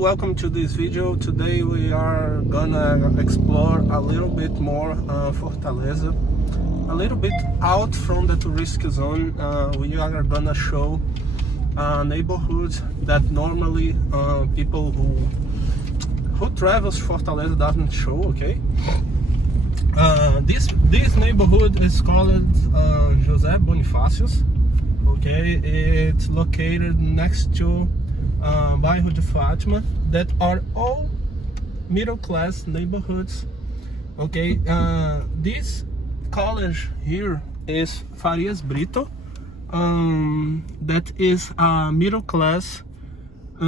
welcome to this video. Today we are gonna explore a little bit more Fortaleza, a little bit out from the touristic zone. We are gonna show neighborhoods that normally people who travels Fortaleza doesn't show. Okay, this neighborhood is called José Bonifácios. Okay, it's located next to Bairro de Fátima, that are all middle-class neighborhoods. Okay, this college here is Farias Brito, that is a middle-class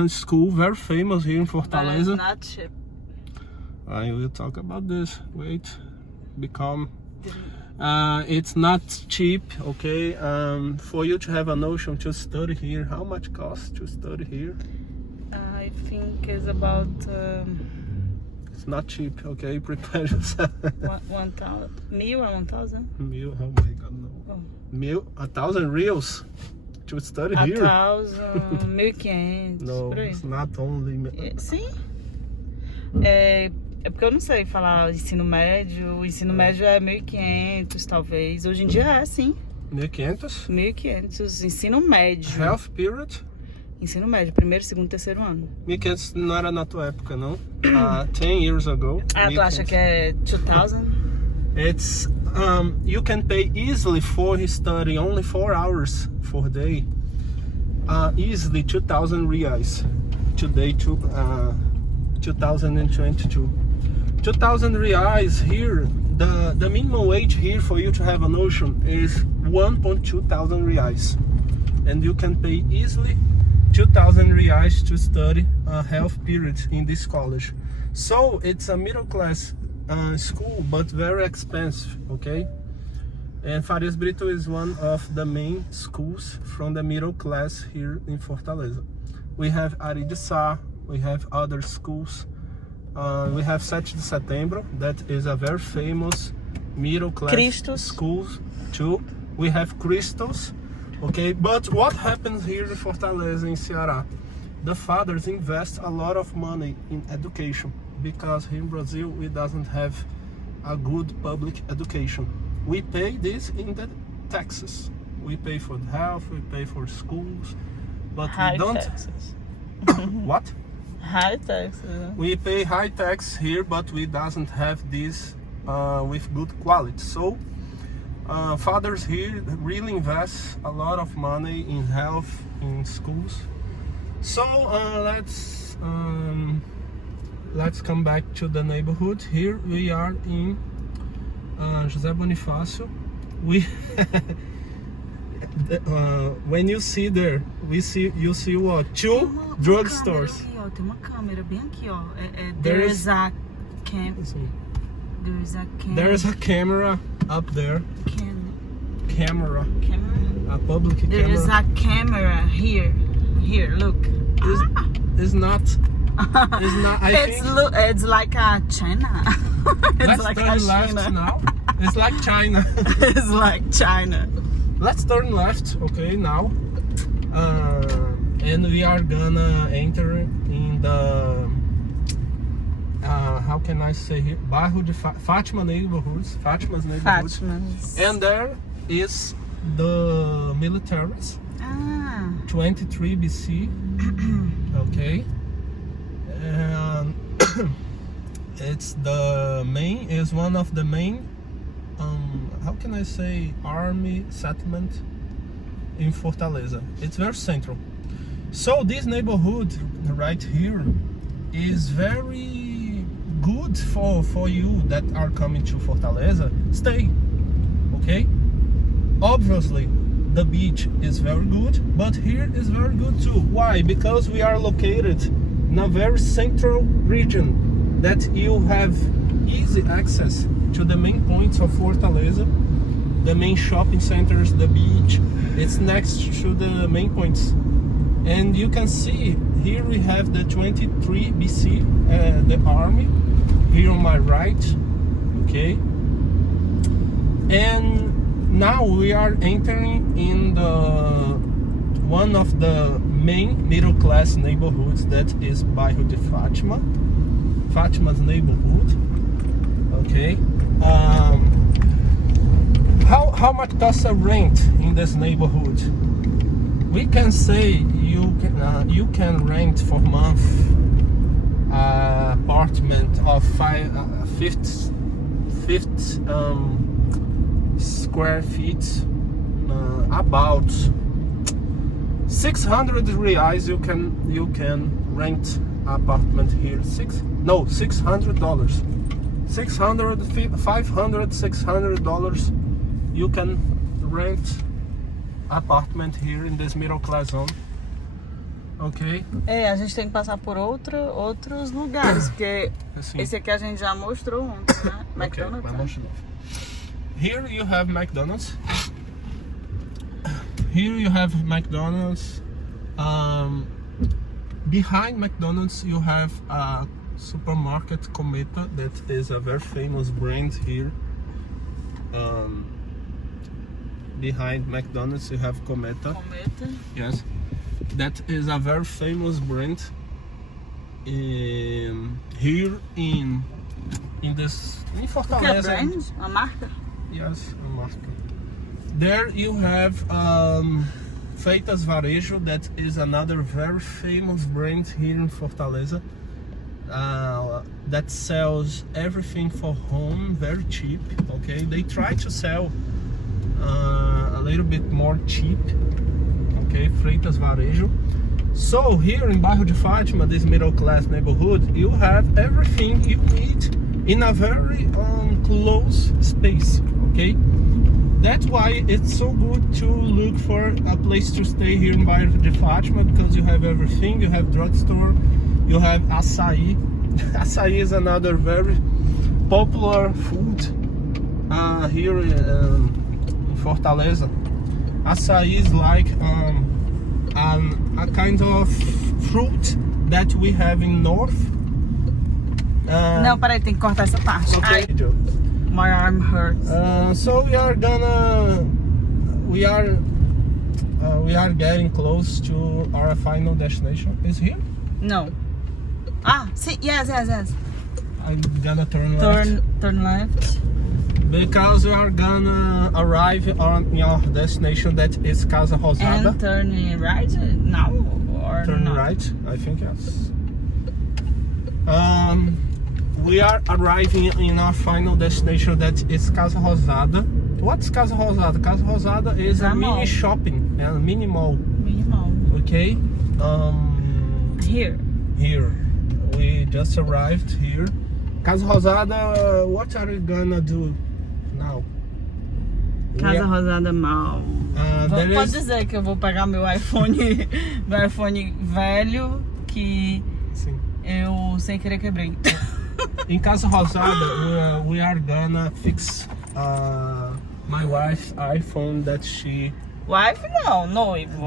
school, very famous here in Fortaleza. But not cheap. I will talk about this. Wait, it's not cheap. Okay, for you to have a notion to study here, how much costs to study here? I think it's about It's not cheap. Okay, prepare yourself. 1,000. 1,000 or 1,000? Mil, oh my god, no. Oh. 1,000 reals to study here? 1,000, 1.500. No, por aí. it's not only. Sim. É porque eu não sei falar ensino médio. O ensino médio é 1.500, talvez. Hoje em dia é, sim. 1.500? 1.500. Ensino médio. Half period? Ensino médio. Primeiro, segundo, terceiro ano. 1.500 não era na tua época, não? 10 years ago. Ah, tu acha que é 2,000? It's you can pay easily for study only 4 hours for day. Easily 2,000 reais today to 2022. 2,000 reais here. The minimum wage here, for you to have a notion, is 1.2 thousand reais, and you can pay easily 2,000 reais to study a half period in this college. So it's a middle class school, but very expensive. Okay, and Farias Brito is one of the main schools from the middle class here in Fortaleza. We have Ari de Sá, we have other schools. We have 7 de Setembro, that is a very famous middle class school too. We have Cristos. Okay, but what happens here in Fortaleza, in Ceará? The fathers invest a lot of money in education, because here in Brazil we doesn't have a good public education. We pay this in the taxes. We pay for health, we pay for schools, but High we don't. taxes. What? High taxes. We pay high tax here, but we doesn't have this with good quality. So fathers here really invest a lot of money in health, in schools. So let's come back to the neighborhood. Here we are in José Bonifácio. We when you see there, you see what? Two drugstores. Tem uma câmera bem aqui, ó. There is a camera up there. Camera. A public camera. There is a camera here. Here, look. It's not. It's like a China. Let's turn left now. It's like China. It's like China. Let's turn left, okay, now. And we are gonna enter in the how can I say here? Bairro de Fátima's neighborhoods. And there is the militaries. 23 BC. Okay. And it's one of the main how can I say, army settlement in Fortaleza. It's very central. So this neighborhood right here is very good for you that are coming to Fortaleza. Stay, okay? Obviously the beach is very good, but here is very good too. Why? Because we are located in a very central region that you have easy access to the main points of Fortaleza, the main shopping centers, the beach. It's next to the main points. And you can see here we have the 23 BC, the army, here on my right, okay? And now we are entering in the one of the main middle class neighborhoods that is Bairro de Fátima, Fátima's neighborhood. Okay. How much costs a rent in this neighborhood? We can say you can rent for month apartment of 50 square feet, about 600 reais. You can rent apartment here. $600, $600 you can rent apartment here in this middle class zone. Ok? A gente tem que passar por outros lugares, porque assim, esse aqui a gente já mostrou ontem, né? McDonald's. Okay, here you have McDonald's. Here you have McDonald's. Behind McDonald's you have a supermarket Cometa that is a very famous brand here. Behind McDonald's you have Cometa. Yes, that is a very famous brand here in Fortaleza. Que é brand? Uma marca? Yes, a marca. There you have Freitas Varejo, that is another very famous brand here in Fortaleza. That sells everything for home very cheap. Okay, they try to sell a little bit more cheap. Okay, Freitas Varejo. So here in Bairro de Fátima, this middle class neighborhood, you have everything you need in a very close space. Okay, that's why it's so good to look for a place to stay here in Bairro de Fátima, because you have everything. You have drugstore, you have açaí. Açaí is another very popular food here in Fortaleza. Açaí is like a kind of fruit that we have in North. Não, peraí, tem que cortar essa parte. Okay. My arm hurts. So we are getting close to our final destination. Is here? No. See, yes. I'm gonna turn left. Turn left. Because we are gonna arrive on our destination, that is Casa Rosada. And turn right now or turn not? right, I think yes. We are arriving in our final destination, that is Casa Rosada. What's Casa Rosada? Casa Rosada is a mini shopping and a mini mall. Mini mall. Okay. Here. We just arrived here. Casa Rosada, what are we gonna do now? Casa Rosada Mall. Pode dizer que eu vou pegar meu iPhone velho que Sim. eu sem querer quebrei. In Casa Rosada, we are gonna fix my wife's iPhone that she... Wife? No, noivo.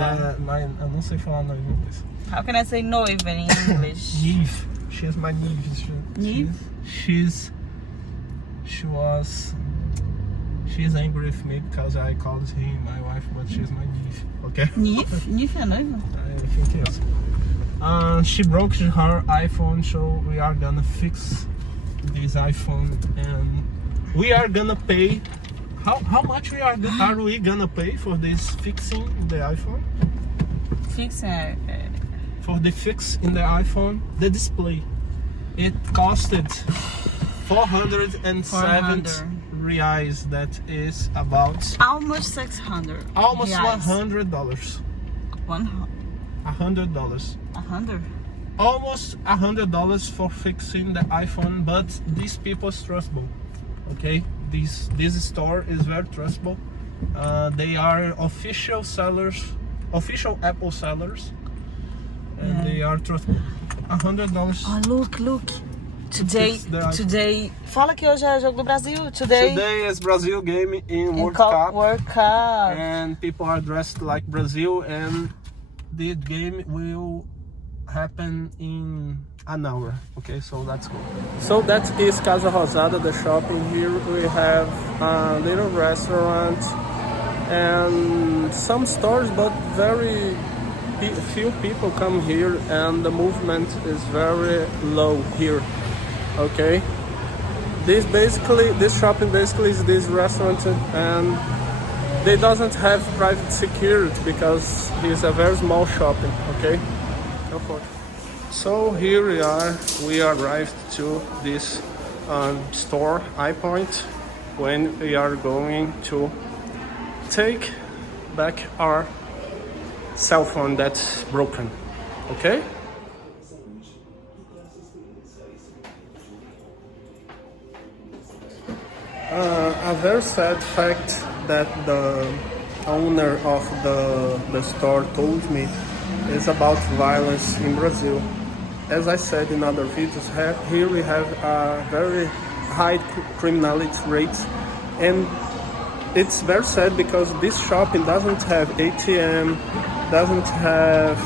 Eu não sei falar noivo em inglês. How can I say noivo in English? Nieve. She's my nieve. Nieve? She's angry with me because I called him my wife, but she's my niece. Okay? Nieve é noiva? I think yes. She broke her iPhone, so we are gonna fix this iPhone, and we are gonna pay. How much are we gonna pay for this fixing the iPhone? Fixing. For the fix in the iPhone, the display, it costed 470 reais. That is about almost 600. Almost reais. $100. $100. $100. Almost $100 for fixing the iPhone, but these people is trustable. Okay, this store is very trustable. They are official sellers, official Apple sellers, and they are trustable. $100. Oh, look. Today. Fala que hoje é jogo do Brasil. Today is Brazil game in World Cup. World Cup. And people are dressed like Brazil, and the game will happen in an hour. Okay, so that's cool. So that is Casa Rosada, the shopping. Here we have a little restaurant and some stores, but very few people come here, and the movement is very low here. Okay, this shopping basically is this restaurant, and they doesn't have private security because it's a very small shopping. Okay, so here we arrived to this store iPoint when we are going to take back our cell phone that's broken. Okay, a very sad fact that the owner of the store told me is about violence in Brazil. As I said in other videos, here we have a very high criminality rate, and it's very sad because this shopping doesn't have ATM, doesn't have,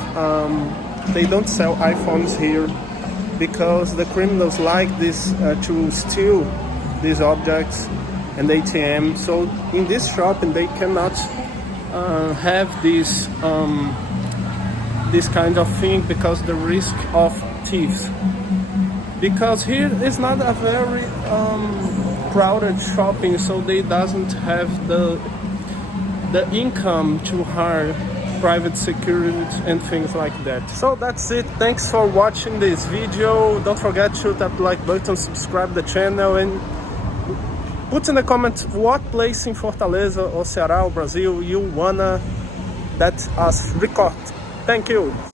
they don't sell iPhones here because the criminals like this to steal these objects and ATM. So in this shopping they cannot have this kind of thing because the risk of thieves. Because here is not a very crowded shopping, so they doesn't have the income to hire private security and things like that. So that's it. Thanks for watching this video. Don't forget to tap the like button, subscribe the channel, and put in the comments what place in Fortaleza or Ceará or Brazil you wanna that us record. Thank you.